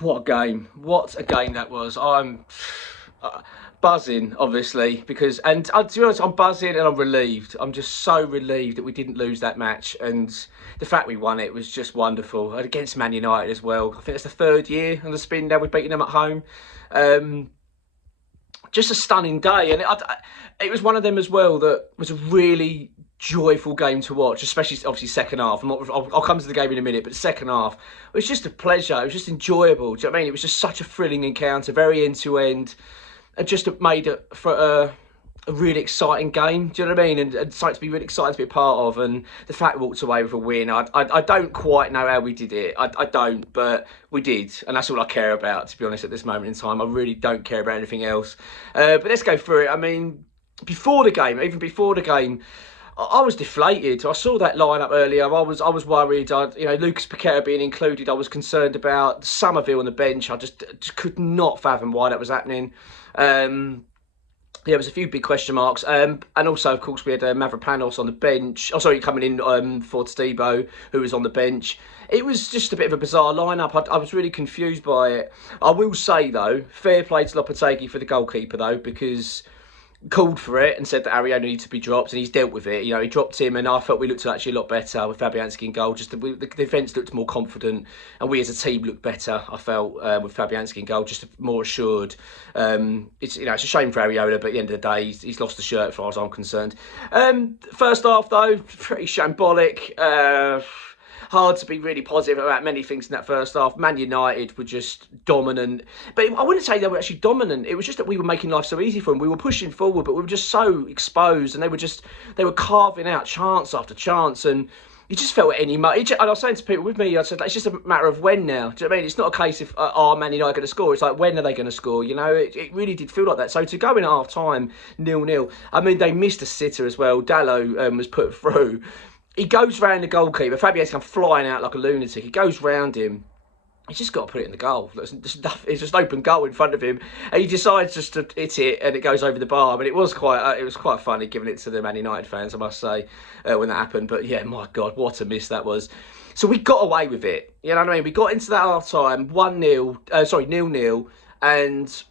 What a game. What a game that was. I'm buzzing, obviously, because, and to be honest, I'm buzzing and I'm relieved. I'm just so relieved that we didn't lose that match. And the fact we won it was just wonderful. And against Man United as well. I think it's the third year on the spin now we've beaten them at home. Just a stunning day. And it was one of them as well that was a really joyful game to watch, especially obviously second half. I'll come to the game in a minute, but the second half, it was just a pleasure. It was just enjoyable. Do you know what I mean? It was just such a thrilling encounter, very end to end, and just made it for a really exciting game. Do you know what I mean? And something to be really excited to be a part of. And the fact we walked away with a win, I don't quite know how we did it. I don't, but we did, and that's all I care about, to be honest, at this moment in time. I really don't care about anything else. But let's go through it. I mean, before the game, even before the game, I was deflated. I saw that lineup earlier. I was worried. Lucas Paqueta being included, I was concerned about. Summerville on the bench, I just could not fathom why that was happening. There was a few big question marks. And also, of course, we had Mavropanos on the bench. Oh, sorry, coming in for Tadibo, who was on the bench. It was just a bit of a bizarre lineup. I was really confused by it. I will say, though, fair play to Lopetegui for the goalkeeper, though, because called for it and said that Ariano needed to be dropped, and he's dealt with it. He dropped him, and I felt we looked actually a lot better with Fabianski in goal. Just the defence looked more confident, and we as a team looked better, I felt, with Fabianski in goal, just more assured. It's a shame for Ariano, but at the end of the day, he's lost the shirt, as far as I'm concerned. First half, though, pretty shambolic. Hard to be really positive about many things in that first half. Man United were just dominant. But I wouldn't say they were actually dominant. It was just that we were making life so easy for them. We were pushing forward, but we were just so exposed. And they were carving out chance after chance. And you just felt at any moment. And I was saying to people with me, I said, it's just a matter of when now. Do you know what I mean? It's not a case of, Man United going to score? It's like, when are they going to score? It really did feel like that. So to go in at half-time, 0-0. I mean, they missed a sitter as well. Dallo was put through. He goes round the goalkeeper. Fabianski comes flying out like a lunatic. He goes round him. He's just got to put it in the goal. It's just an open goal in front of him, and he decides just to hit it, and it goes over the bar. But it was quite funny giving it to the Man United fans, I must say, when that happened. But yeah, my God, what a miss that was. So we got away with it. You know what I mean? We got into that half time 0-0, and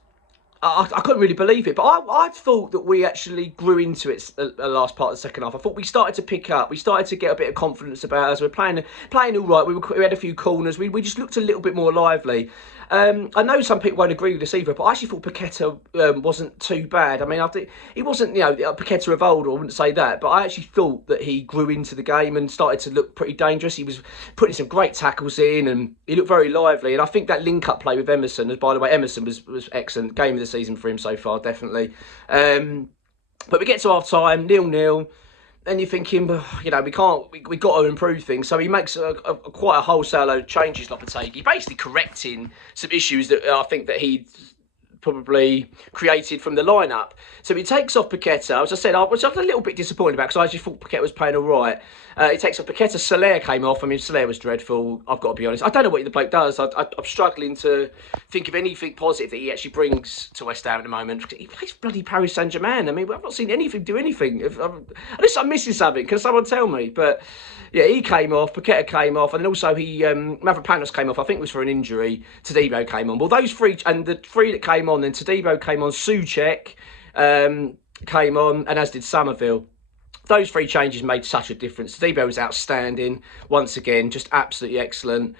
I couldn't really believe it, but I thought that we actually grew into it the last part of the second half. I thought we started to pick up. We started to get a bit of confidence about us. We're playing all right. We had a few corners. We just looked a little bit more lively. I know some people won't agree with this either, but I actually thought Paqueta wasn't too bad. I mean, I think he wasn't, Paqueta of old, I wouldn't say that, but I actually thought that he grew into the game and started to look pretty dangerous. He was putting some great tackles in, and he looked very lively. And I think that link-up play with Emerson, as by the way, Emerson was excellent. Game of the season for him so far, definitely. But we get to half-time, 0-0. And you're thinking, we got to improve things. So he makes quite a wholesale load of changes, Lopetegui, basically correcting some issues that I think that he probably created from the lineup. So he takes off Paqueta. As I said, I was a little bit disappointed about, because I actually thought Paqueta was playing all right. He takes off Paqueta. Soler came off. I mean, Soler was dreadful, I've got to be honest. I don't know what the bloke does. I'm struggling to think of anything positive that he actually brings to West Ham at the moment. He plays bloody Paris Saint-Germain. I mean, I've not seen anything do anything. Unless I'm missing something, can someone tell me? But yeah, he came off, Paqueta came off, and then also Mavropanos came off. I think it was for an injury. Tadibo came on. Well, those three, and the three that came on, then Tadibo came on, Souček came on, and as did Summerville. Those three changes made such a difference. Tadibo was outstanding once again, just absolutely excellent.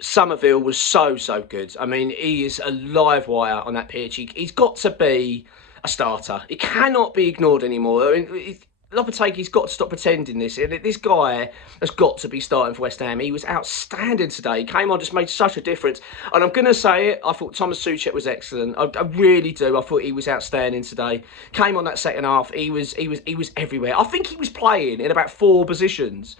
Summerville was so good. I mean, he is a live wire on that pitch. He's got to be a starter. He cannot be ignored anymore. I mean, Lopetegui's got to stop pretending this. This guy has got to be starting for West Ham. He was outstanding today. He came on, just made such a difference. And I'm going to say it, I thought Thomas Souček was excellent. I really do. I thought he was outstanding today. Came on that second half. He was everywhere. I think he was playing in about 4 positions.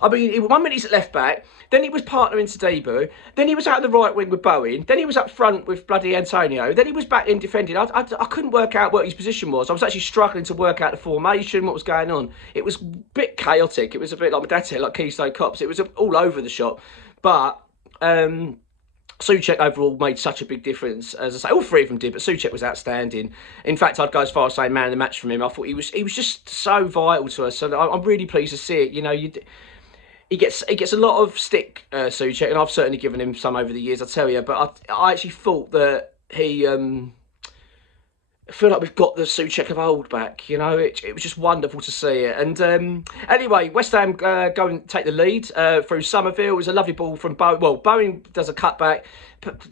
I mean, 1 minute he's at left back, then he was partnering Tadibo, then he was out the right wing with Bowen, then he was up front with bloody Antonio, then he was back in defending. I couldn't work out what his position was. I was actually struggling to work out the formation, what was going on. It was a bit chaotic. It was a bit like my dad said, like Keystone Cops. It was all over the shop. But Souček overall made such a big difference. As I say, all 3 of them did, but Souček was outstanding. In fact, I'd go as far as saying man of the match from him. I thought he was just so vital to us. So I'm really pleased to see it. he gets a lot of stick, Souček, and I've certainly given him some over the years, I tell you. But I actually thought that he. I feel like we've got the Souček of old back, you know. It was just wonderful to see it. And anyway, West Ham go and take the lead through Summerville. It was a lovely ball from Bowen. Well, Bowen does a cutback,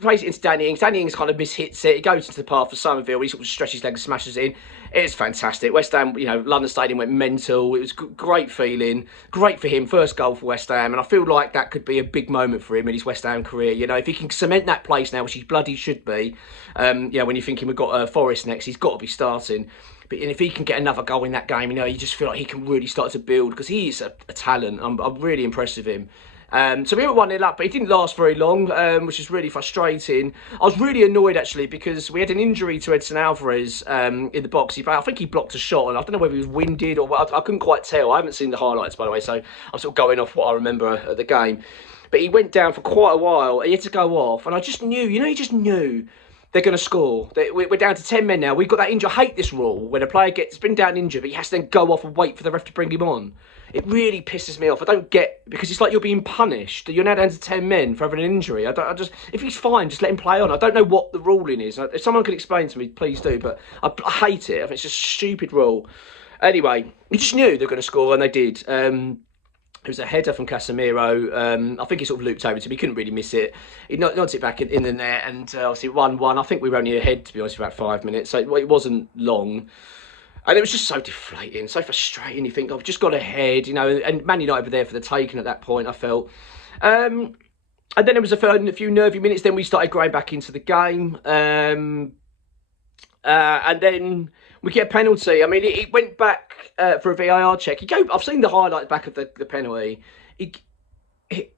plays it into Danny Ings. Danny Ings kind of mishits it. It goes into the path for Summerville. He sort of stretches his leg and smashes it in. It's fantastic. West Ham, you know, London Stadium went mental. It was great feeling. Great for him. First goal for West Ham. And I feel like that could be a big moment for him in his West Ham career. You know, if he can cement that place now, which he bloody should be, you know, when you're thinking we've got Forest next, he's got to be starting. But if he can get another goal in that game, you know, you just feel like he can really start to build, because he is a talent. I'm really impressed with him. So we were 1-0 up, but it didn't last very long, which is really frustrating. I was really annoyed, actually, because we had an injury to Edson Alvarez in the box. I think he blocked a shot, and I don't know whether he was winded or what. I couldn't quite tell. I haven't seen the highlights, by the way, so I'm sort of going off what I remember of the game. But he went down for quite a while. He had to go off, and I just knew, you know, you just knew they're going to score. We're down to 10 men now. We've got that injury. I hate this rule when a player gets been down injured, but he has to then go off and wait for the ref to bring him on. It really pisses me off. I don't get, because it's like you're being punished. You're now down to 10 men for having an injury. If he's fine, just let him play on. I don't know what the ruling is. If someone can explain to me, please do. But I hate it. I think it's just a stupid rule. Anyway, you just knew they were going to score, and they did. It was a header from Casemiro. I think he sort of looped over to him. He couldn't really miss it. He nods it back in the net, and obviously 1-1. I think we were only ahead, to be honest, for about 5 minutes. So it wasn't long. And it was just so deflating, so frustrating. You think, I've just got ahead, you know, and Man United were there for the taking at that point, I felt. And then it was a few nervy minutes. Then we started going back into the game. And then we get a penalty. I mean, it went back for a VAR check. I've seen the highlight back of the penalty. It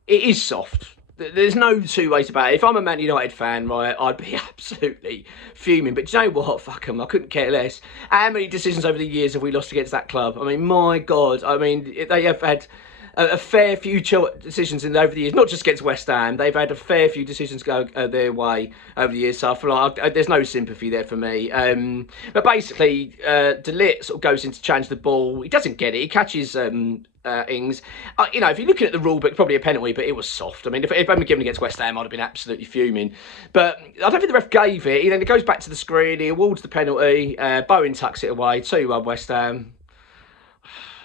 is soft. There's no two ways about it. If I'm a Man United fan, right, I'd be absolutely fuming. But do you know what? Fuck them. I couldn't care less. How many decisions over the years have we lost against that club? I mean, my God. I mean, they have had a fair few decisions over the years, not just against West Ham. They've had a fair few decisions go their way over the years. So I feel like there's no sympathy there for me. But basically, De Ligt sort of goes in to challenge the ball. He doesn't get it. He catches Ings. You know, if you're looking at the rule book, probably a penalty, but it was soft. I mean, if I'd been given against West Ham, I'd have been absolutely fuming. But I don't think the ref gave it. He then goes back to the screen. He awards the penalty. Bowen tucks it away. 2-1 West Ham.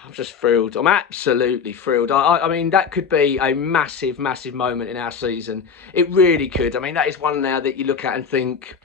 I'm just thrilled. I'm absolutely thrilled. I mean, that could be a massive, massive moment in our season. It really could. I mean, that is one now that you look at and think,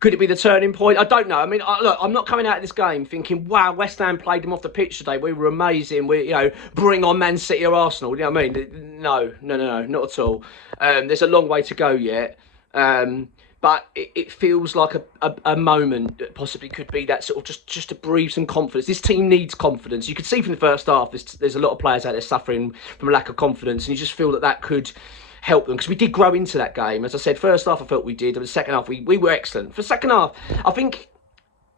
could it be the turning point? I don't know. I mean, look, I'm not coming out of this game thinking, wow, West Ham played them off the pitch today. We were amazing. We, you know, bring on Man City or Arsenal. You know what I mean? No, not at all. There's a long way to go yet. But it feels like a moment that possibly could be that sort of just to breathe some confidence. This team needs confidence. You could see from the first half, there's a lot of players out there suffering from a lack of confidence, and you just feel that could help them, because we did grow into that game. As I said, first half I felt we did, and the second half we were excellent. For the second half, I think,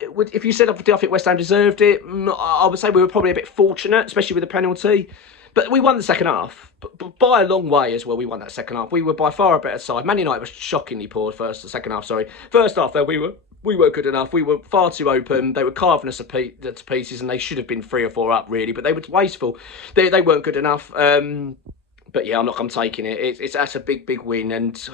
if you said I think West Ham deserved it, I would say we were probably a bit fortunate, especially with the penalty. But we won the second half, but by a long way as well. We won that second half. We were by far a better side. Man United was shockingly poor second half. First half though, we were good enough. We were far too open. They were carving us to pieces, and they should have been 3 or 4 up really. But they were wasteful. They weren't good enough. But yeah, I'm taking it. That's a big win, and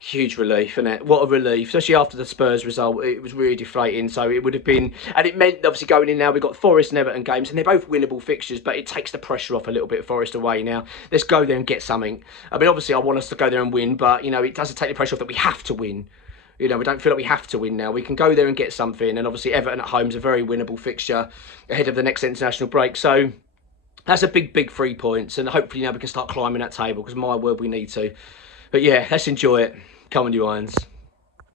huge relief, isn't it? What a relief, especially after the Spurs result. It was really deflating. So it would have been, and it meant obviously going in now, we've got Forest and Everton games, and they're both winnable fixtures, but it takes the pressure off a little bit. Forest away now. Let's go there and get something. I mean, obviously I want us to go there and win, but you know, it doesn't take the pressure off that we have to win. You know, we don't feel like we have to win now. We can go there and get something, and obviously Everton at home is a very winnable fixture ahead of the next international break. So that's a big 3 points, and hopefully now we can start climbing that table, because my word, we need to. But yeah, let's enjoy it. Come on, you Irons.